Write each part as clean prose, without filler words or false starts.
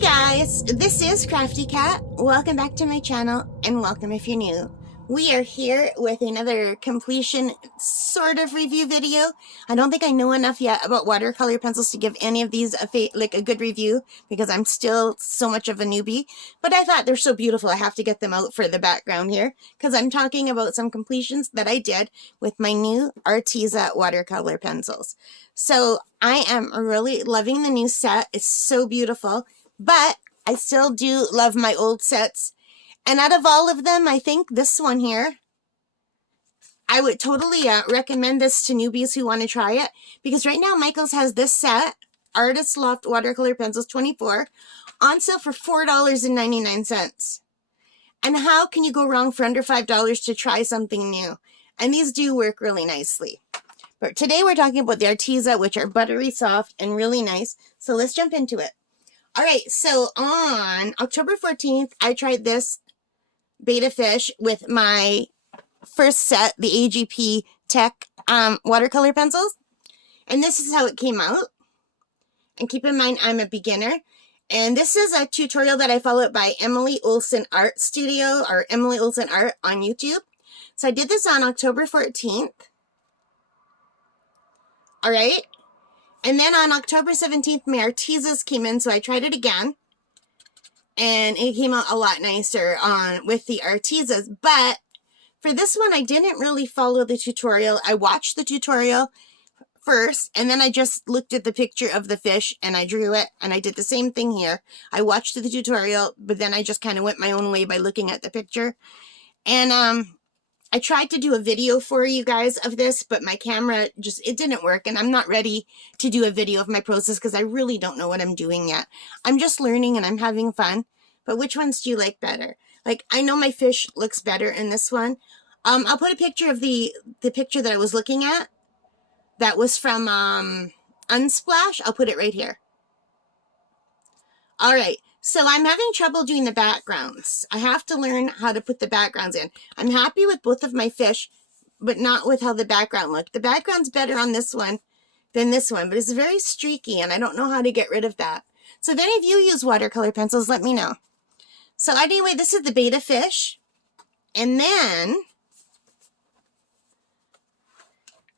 Hi guys, this is Crafty Cat. Welcome back to my channel and welcome if you're new. We are here with another completion sort of review video. I don't think I know enough yet about watercolor pencils to give any of these a good review because I'm still so much of a newbie. But I thought they're so beautiful I have to get them out for the background here because I'm talking about some completions that I did with my new Arteza watercolor pencils. So I am really loving the new set. It's so beautiful, but I still do love my old sets. And out of all of them, I think this one here, I would totally recommend this to newbies who want to try it. Because right now, Michael's has this set, Artist Loft Watercolor Pencils 24, on sale for $4.99. And how can you go wrong for under $5 to try something new? And these do work really nicely. But today we're talking about the Arteza, which are buttery soft and really nice. So let's jump into it. All right, so on October 14th, I tried this beta fish with my first set, the AGP Tech watercolor pencils. And this is how it came out. And keep in mind, I'm a beginner. And this is a tutorial that I followed by Emily Olsen Art Studio, or Emily Olsen Art on YouTube. So I did this on October 14th. All right. And then on October 17th, my Artezas came in, so I tried it again. And it came out a lot nicer with the Artezas. But for this one, I didn't really follow the tutorial. I watched the tutorial first, and then I just looked at the picture of the fish, and I drew it. And I did the same thing here. I watched the tutorial, but then I just kind of went my own way by looking at the picture. And I tried to do a video for you guys of this, but my camera it didn't work, and I'm not ready to do a video of my process because I really don't know what I'm doing yet. I'm just learning and I'm having fun, but which ones do you like better? Like, I know my fish looks better in this one. I'll put a picture of the picture that I was looking at. That was from Unsplash. I'll put it right here. All right. So I'm having trouble doing the backgrounds. I have to learn how to put the backgrounds in. I'm happy with both of my fish, but not with how the background looked. The background's better on this one than this one, but it's very streaky, and I don't know how to get rid of that. So if any of you use watercolor pencils, let me know. So anyway, this is the beta fish. And then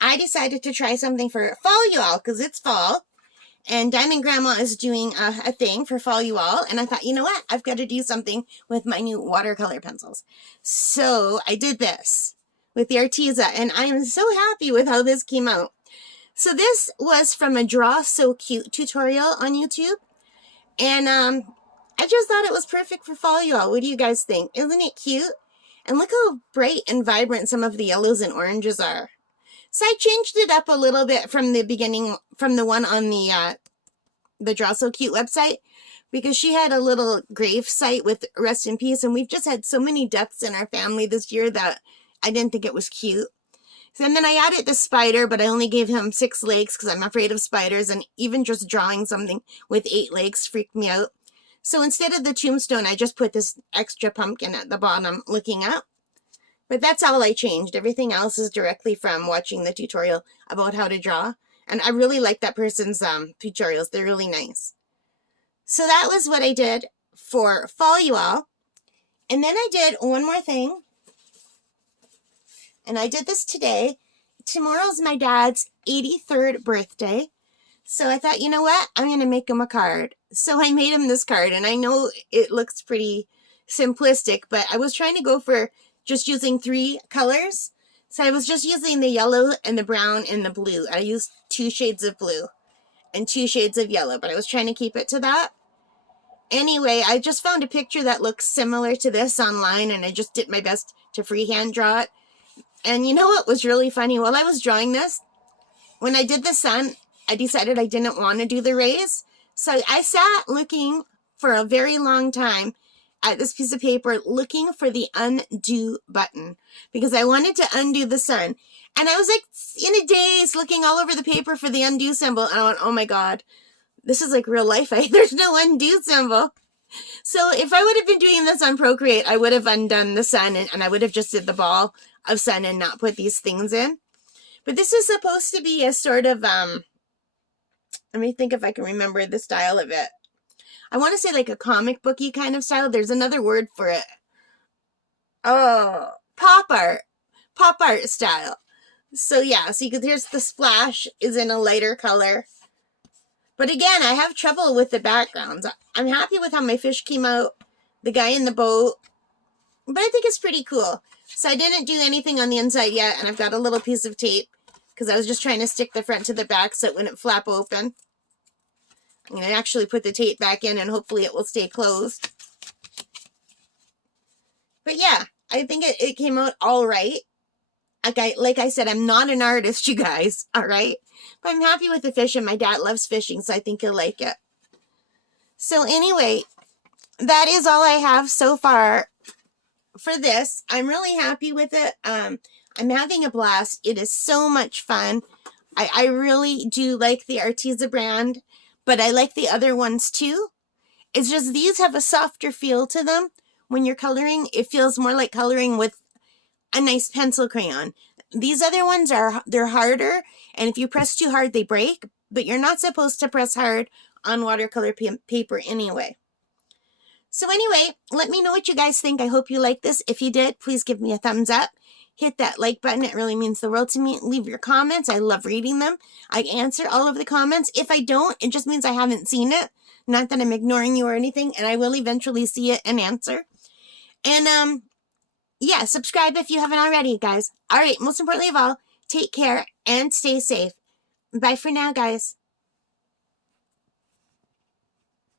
I decided to try something for fall, y'all, because it's fall. And Diamond Grandma is doing a thing for fally'all, and I thought, you know what? I've got to do something with my new watercolor pencils. So I did this with the Arteza, and I am so happy with how this came out. So this was from a Draw So Cute tutorial on YouTube, and I just thought it was perfect for fally'all. What do you guys think? Isn't it cute? And look how bright and vibrant some of the yellows and oranges are. So I changed it up a little bit from the beginning, from the one on the Draw So Cute website, because she had a little grave site with rest in peace, and we've just had so many deaths in our family this year that I didn't think it was cute. So, and then I added the spider, but I only gave him 6 legs because I'm afraid of spiders, and even just drawing something with 8 legs freaked me out. So instead of the tombstone, I just put this extra pumpkin at the bottom looking up. But that's all I changed. Everything else is directly from watching the tutorial about how to draw. And I really like that person's tutorials. They're really nice. So that was what I did for fally'all. And then I did one more thing. And I did this today. Tomorrow's my dad's 83rd birthday. So I thought, you know what? I'm going to make him a card. So I made him this card. And I know it looks pretty simplistic, but I was trying to go for just using 3 colors. So I was just using the yellow and the brown and the blue. I used 2 shades of blue and 2 shades of yellow, but I was trying to keep it to that. Anyway, I just found a picture that looks similar to this online, and I just did my best to freehand draw it. And you know what was really funny? While I was drawing this, when I did the sun, I decided I didn't want to do the rays. So I sat looking for a very long time at this piece of paper looking for the undo button because I wanted to undo the sun. And I was like in a daze looking all over the paper for the undo symbol. And I went, oh my God, this is like real life. There's no undo symbol. So if I would have been doing this on Procreate, I would have undone the sun and I would have just did the ball of sun and not put these things in. But this is supposed to be a sort of, let me think if I can remember the style of it. I want to say like a comic booky kind of style. There's another word for it. Oh, pop art style. So yeah, so you can, here's the splash is in a lighter color. But again, I have trouble with the backgrounds. I'm happy with how my fish came out, the guy in the boat, but I think it's pretty cool. So I didn't do anything on the inside yet, and I've got a little piece of tape because I was just trying to stick the front to the back so it wouldn't flap open. I'm going to actually put the tape back in and hopefully it will stay closed. But yeah, I think it came out all right. Like I said, I'm not an artist, you guys, all right? But I'm happy with the fish, and my dad loves fishing, so I think he'll like it. So anyway, that is all I have so far for this. I'm really happy with it. I'm having a blast. It is so much fun. I really do like the Arteza brand, but I like the other ones too. It's just these have a softer feel to them. When you're coloring, it feels more like coloring with a nice pencil crayon. These other ones they're harder, and if you press too hard, they break, but you're not supposed to press hard on watercolor paper anyway. So anyway, let me know what you guys think. I hope you like this. If you did, please give me a thumbs up. Hit that like button. It really means the world to me. Leave your comments. I love reading them. I answer all of the comments. If I don't, it just means I haven't seen it. Not that I'm ignoring you or anything, and I will eventually see it and answer. And yeah, subscribe if you haven't already, guys. All right, most importantly of all, take care and stay safe. Bye for now, guys.